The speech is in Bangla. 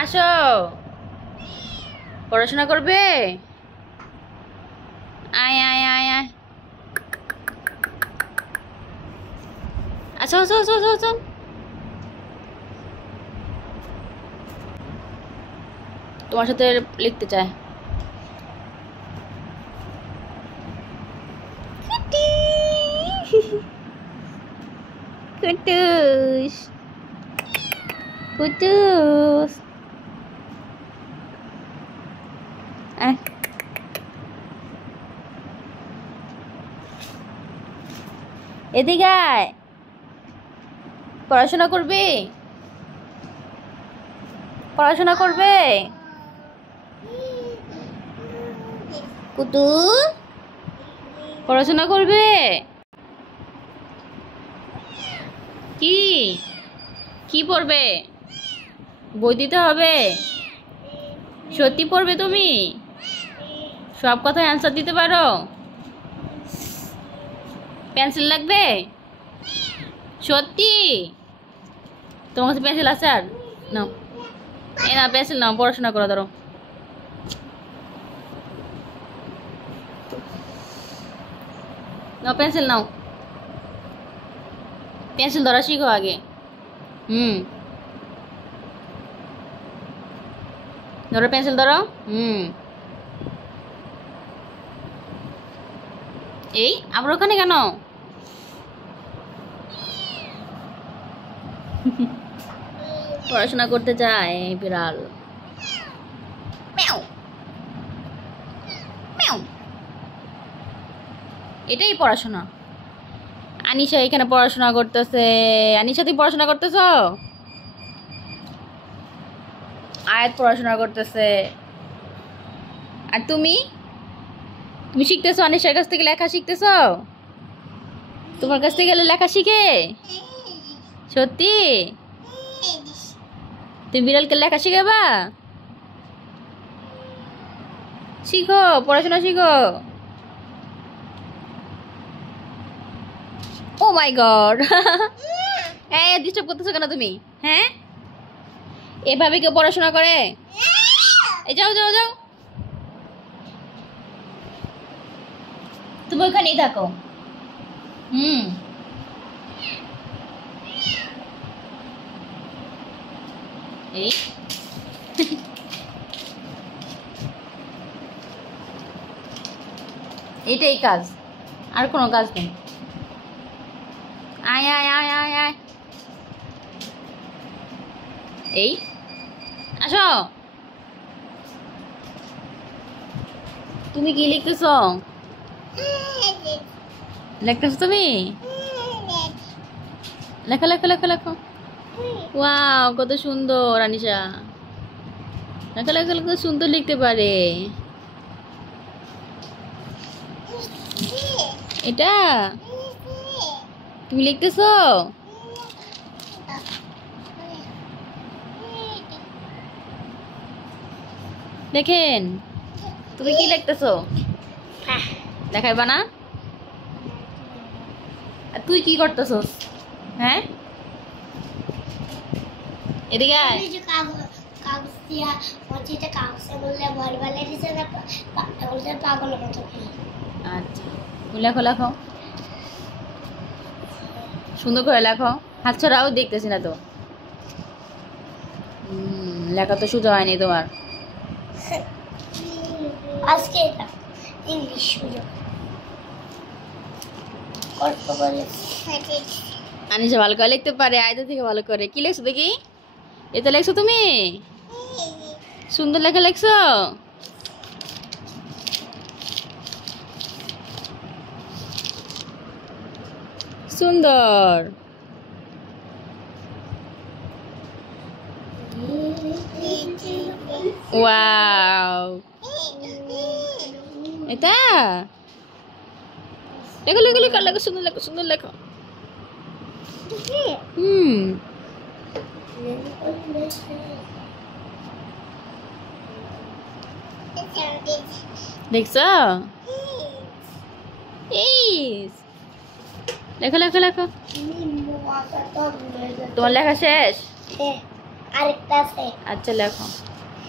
আসো, পড়াশোনা করবে? আয় আয় আয় আয়, আসো আসো আসো আসো আসো। তোমার সাথে লিখতে চায়। কুটুস কুটুস, এদিকে আয়, পড়াশোনা করবে? পড়াশোনা করবে কুতু? পড়াশোনা করবে? কি কি পড়বে? বই দিতে হবে? সত্যি পড়বে তুমি? সব কথায় অ্যান্সার দিতে পারো? পেন্সিল লাগবে? সত্যি? তোমার কাছে পেন্সিল আছে? আর নাও, এ না পেন্সিল নাও, পড়াশোনা করো। ধরো, নাও পেন্সিল নাও। পেন্সিল ধরা শিখো আগে। ধরো পেন্সিল ধরো। এই আবার ওখানে কেন? পড়াশোনা করতে চায় বিড়াল। এটাই পড়াশোনা। আনিশা এখানে পড়াশোনা করতেছে। আনিশা তুই পড়াশোনা করতেছ? আয়াত পড়াশোনা করতেছে। আর তুমি তুমি শিখতেছো? আনিশার কাছ থেকে লেখা শিখতেছো? তোমার কাছ থেকে গেলে লেখা শিখে? সত্যি? তুমি বিড়ালকে লেখা শিখাবা? শিখো, পড়াশোনা শিখো। ও মাই গড, এই ডিস্টার্ব করতেছো কেন তুমি? হ্যাঁ, এভাবে কেউ পড়াশোনা করে? এই যাও যাও যাও, তুমি ওখানেই থাকো। এই এইটাই কাজ, আর কোনো কাজ নেই। আয় আয় আয় আয় আয়, এই আসো। তুমি কি লিখতেছো? লিখতেছো তুমি? লেখো লেখো লেখো লেখো। ওয়াও, কত সুন্দর আনিশা। লেখো লেখো লেখো, সুন্দর লিখতে পারে। এটা তুমি লিখতেছো? দেখেন, তুমি কি লিখতেছো? দেখাইবা না? আর তুই কি করতেছস? হ্যাঁ, এদিকে আয়। আচ্ছা, লেখো লেখো, সুন্দর করে লেখো। হাত ছাড়াও দেখতেছি না তো। লেখা তো সোজা হয়নি তোমার। আজকে ইংলিশ আনিশা ভালো করে লিখতে পারে, আয়দা থেকে ভালো করে। কি লেখছো দেখি? এটা লেখছো তুমি? সুন্দর লেখা লেখছো। সুন্দর। ওয়াও, এটা লেখো লেখো লেখো লেখো, সুন্দর লেখো, সুন্দর লেখো। দেখছো? লেখো লেখো লেখো। তোমার লেখা শেষ? আরেকটা আছে। আচ্ছা লেখো।